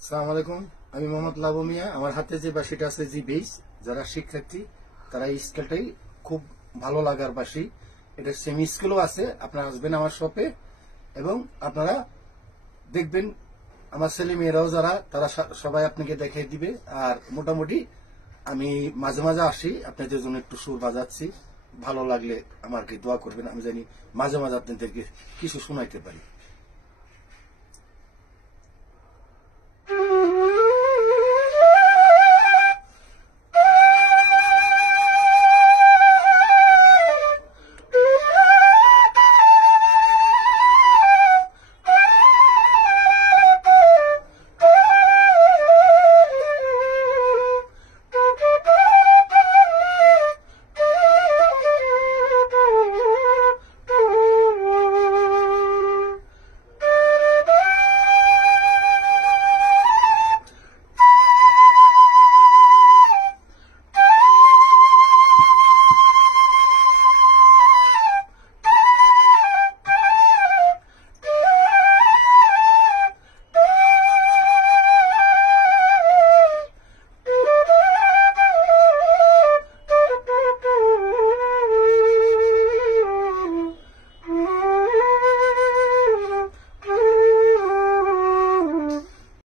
আসসালামু আলাইকুম। আমি মোহাম্মদ লাবু মিয়া। আমার হাতে যে বাঁশিটা আছে জি বেস, যারা শিক্ষার্থী তারা এই স্কেলটাই খুব ভালো লাগার বাঁশি। এটা সেমি স্কেলও আছে। আপনারা আসবেন আমার শপে এবং আপনারা দেখবেন আমার ছেলে মেয়েরাও যারা তারা সবাই আপনাকে দেখিয়ে দিবে। আর মোটামুটি আমি মাঝে মাঝে আসি, আপনাদের জন্য একটু সুর বাজাচ্ছি। ভালো লাগলে আমাকে দোয়া করবেন, আমি জানি মাঝে মাঝে আপনাদেরকে কিছু শোনাইতে পারি।